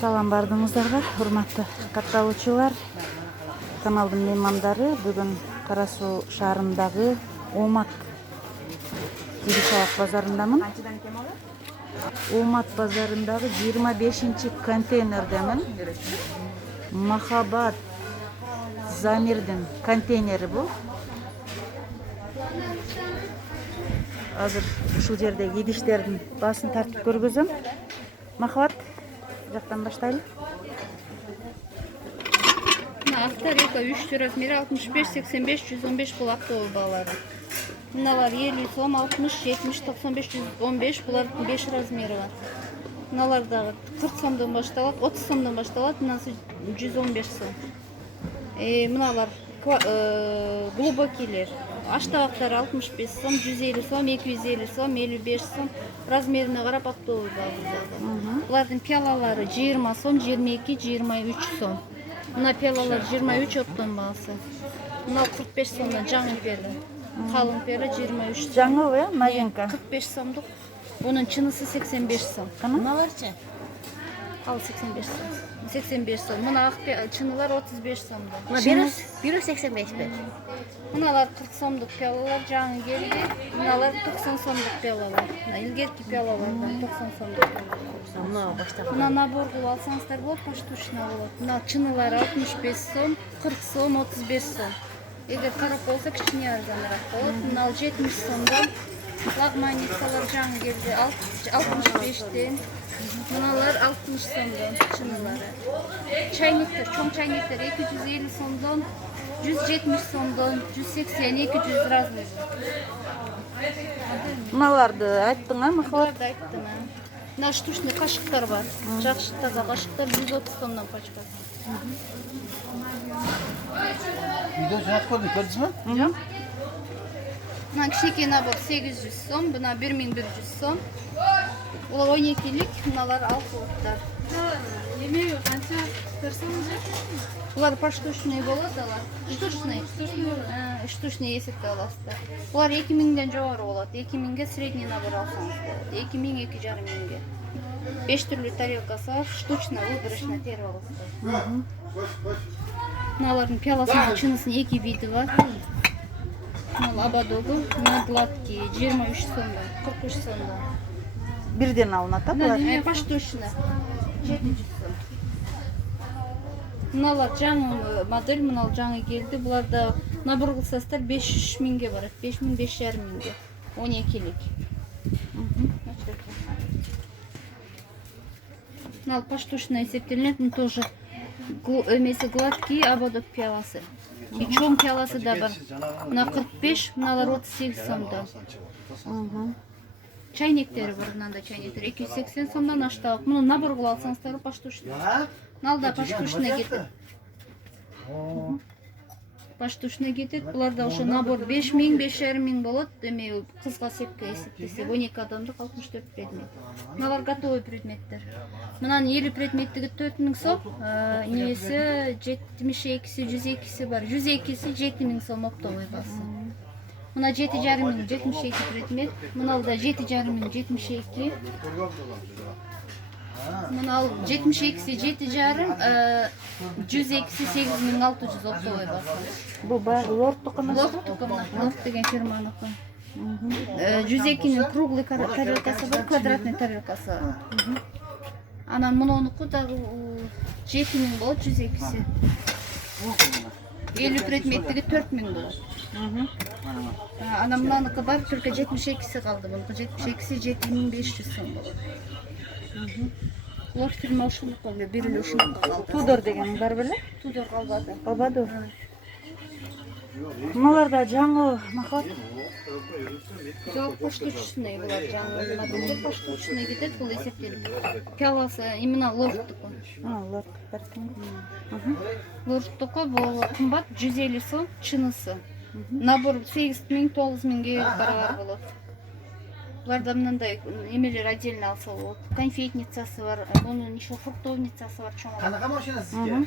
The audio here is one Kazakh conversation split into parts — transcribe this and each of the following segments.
Салам бардыңыздарга, урматтуу катталуучулар, каналдын меймандары. Бүгүн Кара Суу шаарындагы Оомат Жигичаак базарындамын. Оомат базарындагы 25-чи контейнердемин. Махабат Замирдин контейнери бул. Азыр ушул жерде идиштердин баасын тартып көргөзөм. Махабат, жактан баштайлы. Авторека 3 размери 65, 85, 115 бул автовый баалары. Мыналар 50 сом, 60, 70, 95, 115 булардын 5 размери бар. Мыналар дагы 40 сомдон башталат, 30 сомдон башталат, мынасы 115 сом. Мыналар глубокийлер. Аштабактар 65 сом, 150 сом, 250 сом, 55 сом. Размерине карап автовый баалар. Булардын пиалалары 20 сом, 22, 23 сом. Мына пиалалар 23 оптон баасы. Мына 45 сомдон жаңы пиала. Калың пиала 23. Жаңы, новинка. 45 сомдук. Bunun çınısı 85 som. Mınalarça? Al 85 som. 85 som. Buna çınılar 35 somda. Biri 85 mi? Mınalar 40 somduk piyalalar canı geldi. Mınalar 90 somduk piyalalar. İlgerki piyalalardan 90 somduk piyalalar. Mına nabor kıl alsanızlar bol paştuşuna olur. Mına çınılar 65 som, 40 som, 35 som. Eğer karap olsa küçüğüne arzanarak olur. Mına 70 somdan. Lagmanitsalar canı geldi 65'ten. Mınalar 60 somdan çınıları. Çaynikler, çoğun çaynikler 250 somdan, 170 somdan, 180, 200 razmeri. Mınalardı ayttın ha, Mıхабат? Bunlarda ayttım ha. Mına штучный kaşıklar var. Жақсы таза kaşıklar 130 somdan paçkası. Video cevap koydun, gördünüz mü? Yok. Mına kişineki nabor 800 som, buna 1100 som. Ular 12'lik, mınalar 6 otlar. Yemeği kança kırsanız Ular поштучный болады алар. Штучный. Штучный есепте аласыздар. Ular 2000'den жоғары болады. 2000'ге средний набор алсаңыз болады. 2000, 2,5 миңге. 5 түрлі тарелкасы бар. Штучный, выборочный теріп аласыздар. Мыналардың пиаласының чынысын 2 виді бар. Мынал абадогу, мынал гладкий, 23 сомдан, 43 сомдан. Birden alınat ha bular? Поштучный. 700 сом. Мыналар жаңы модель, мынал жаңы келді. Бұларда набор қылсастар 500 миңге барады. 5 миң, 5,5 миңге. 12'lik. Мынал поштучный есептелінеді. Тоже өмесі гладкий абадок пиаласы. И чоң пиаласы да бар. Мына 45, мыналар 38 сомда. Чайниктері бар, мынандай чайниктер 280 сомдан аштабақ. Мұны набор қыл алсаңыздар поштучный. Налда поштучный кетеді. Поштучный кетеді. Бұларда ошо набор 5 миң, 5,5 миң болады. Деме қызға сепке есептесе 12 адамдық 64 предмет. Мыналар готовый предметтер. Мынан 50 предметтігі 4 миң сом, несі 72'си, 102'си бар. 102'си 7 миң сом оптовый басы. Мына 7,5 миң 72 предмет. Мыналда 7,5 миң 72. Мынал 72'си 7,5, 102'си 8,600 оптовый басы. Bu bayağı lorddukı mı? Лофт деген фирманыкы. 102'nin круглый тарелкасы бар, квадратный тарелкасы бар. Анан мынонуку дагы 7 миң болот, 102'си. 50 предметтиги 4 миң болот. Анан мынаныкы бар, только 72'си калды. Мунуку 72'си 7,500 сом болот. Лот фирма ушунук калды, бир эле ушунук калды. Tudor деген бар беле? Тудор калбады. Калбады. Мыналарда жаңы, Махабат? Жок, поштучный булар жаңы. Мына поштучный кетет, бул эсептелип. Пиаласы именно лордтуку. Лорд бертин. Лордтуку бул кымбат 150 сом чынысы. Набор 8 миң, 9 миңге барабар болот. Буларда мындай эмелер отдельно алса болот. Конфетницасы бар, бунун еще фруктовницасы бар чоң. Канака машина sizce?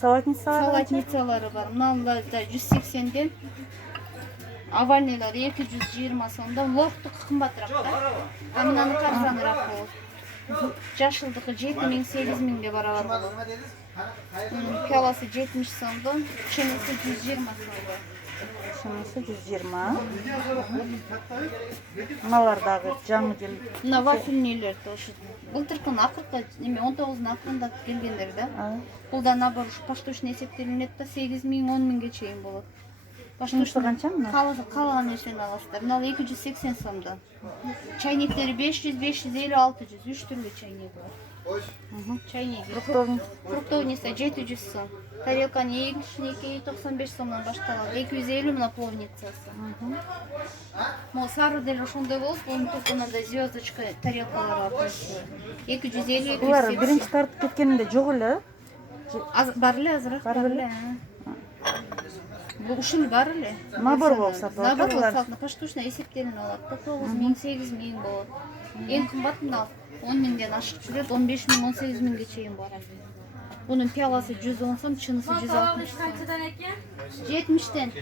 Салатницалары бар. Мыналарда 180'ден. Овальныйлар 220 сомдон. Лордтук кымбатыраак да. Мынаны каржаныраак болот. Жашылдыкы 7.000-8.000 барабар болот. Bunun piyalası 70 somdan, çenesi 120 somdan. Şunisi 120. Mınalardagı жаңы жыл. Mına vafilniler toşu. Былтыркын акыркы, эме 19 акырында келгендер да. Булда набор поштучный эсептелинет да 8.000, 10.000ге чейин болот. Шунысы канча мына? Калаган нерсени аласыздар. Мына 280 сомдон. Чайниктери 500, 550, 600, 3 түрлүү чайник бар. Чайник. Фруктовница 700 сом. Тарелканын кичинекей 95 сомдон башталат. 250 мына полницасы. Могу сары деле ошондой болуп, бунун топунда звездочка тарелкалар бар. 250, 280. Булар биринчи тартып кеткенинде жок эле. Бар эле азыраак бар эле. Бул ушул бар эле. Набор болуп сатылат. Набор болуп сатылат. Поштучный эсептелинип алат. 9.000, 8.000 болот. Эң кымбат мына 10.000ден ашык жүрөт, 15.000, 18.000ге чейин барат. Bunun piyalası 110 som, çınısı 160 som. 70'ten.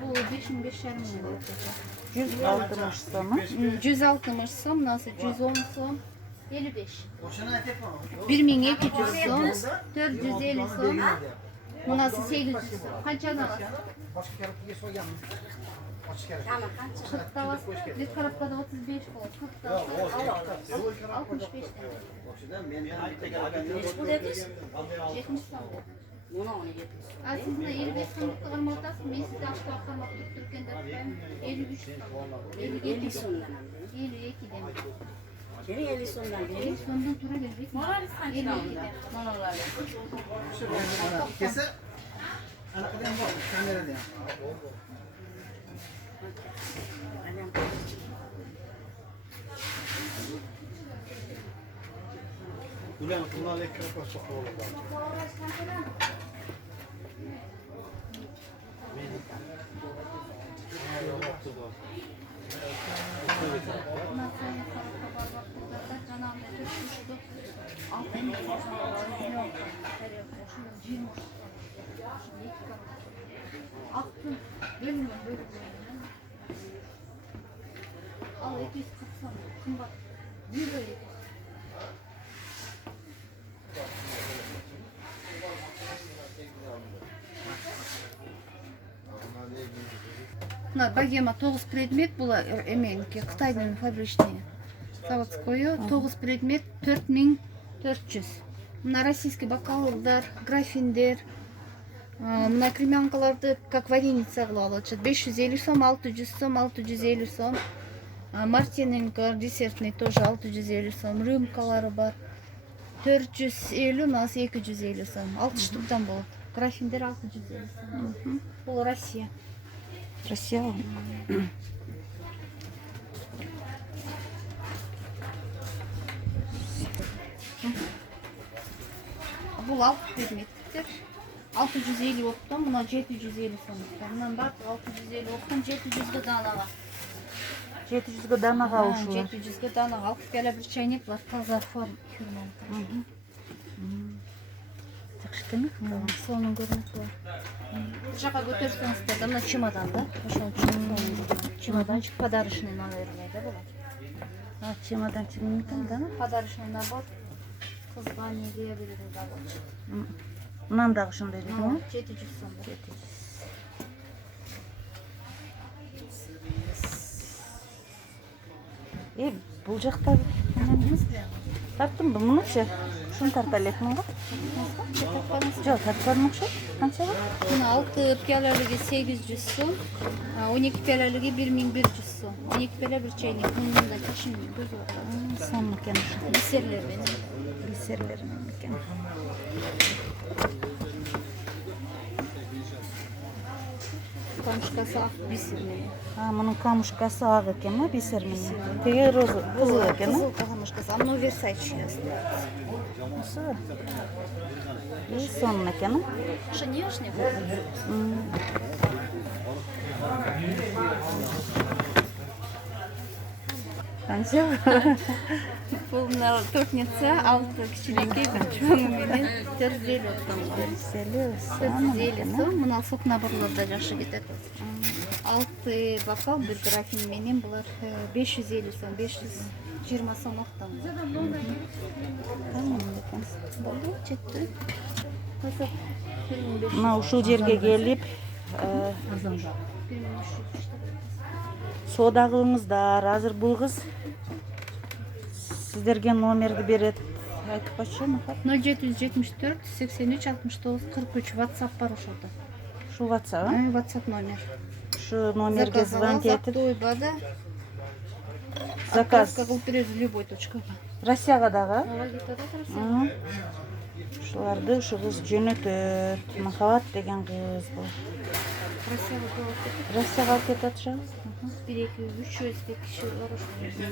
Bu 5.500 болот. 160 somu. 160 som, nasıl 110 som, 55. 1200 som, 450 som, bu nasıl 800 som. Kaçan alası? Kırkta var, bir tarafta da 35 volt. Kırkta var, 65 70 som. Siz buna 55 somluk kırma otasın, ben size aşkı aktarmak tutturken de tutayım. 53 som. 52 somdan. 52'den. Geri 50 sondan 50 somdan tura gelecek. 52'den. Manalarla. Kese. Ana kadar var. Kamerada ya. Ulan bunlar ekran koysa olur. Altın bölümün al 290 kımbat 1 euro. Мына богема 9 предмет була эменики Кытайдын фабричный заводское 9 предмет 4400. Мына российский бокалдар, графиндер, мына кремянкаларды как вареница кылып алышат 550 сом, 600 сом, 650 сом. Мартиненко десертный тоже 650 сом, рюмкалары бар 450, мынасы 250 сом. 6 штуктан болот. Графиндер 650 сом. Бул Россия. Россия. Бул 6 предметтер. 650 оптон, мына 750 сомдуктан. Мынан бар 650 оптон 700 данага. 700 данага ушул. 700 данага. Алып келе бир чайник бар, таза форма. Такшытымы? Сонун көрүнүп бар. Бул жака көтөрсөңүздөр да мына чемодан да. Ошол чемоданчик подарочный, наверное, да болот. Чемоданчик некен да? Подарочный набор. Кызга эмнеге берилет да болот. Мынан дагы ошондой дедиңби? 700 сом. Бул жакта тарттымбы мунучу? Ушуну тарта элекмин го? Жок, тартканым окшойт. Канча бар? Мына 6 пиялалыгы 800 сом, 12 пиялалыгы 1100 сом. 12 пияла bir чайник, мында кишин көзү бар. Сонун экен ушу. Бисерлер менен. Бисерлер менен экен. Камушкасы ак бисер менен. Мунун камушкасы ак экен, бисер менен. Теге роза кызыл экен. Кызыл камушкасы, а мына Версачи остается. Ошо. Сонун экен. Ошо нежный. Канча? Бул мына тортница, 6 кичинекей бир чоң менен 450 оттон. 450 сом, мына сок наборлордо жакшы кетет. 6 бокал, 1 графин менен булар 550 сом, 500 20 сом оқтан. Болды, жетті. Қазір 1500. Мына ушул жерге келип соода кылыңыздар. Азыр бул кыз сиздерге номерди берет. Айтып койчу Махат. 0774 83 69 43 WhatsApp бар ошолда. Шу WhatsApp, WhatsApp номер. шу номерге звонить этип Тойбада. заказ. Кылып беребиз любой точкага. Россияга дагы. Ага, кетеді Россия. Ушуларды ушу кыз жөнөтөт. Махабат деген кыз бул. Россияга кылып кетеді. Россияга алып кетип атышабыз. 1-2-3 киши бар ошол.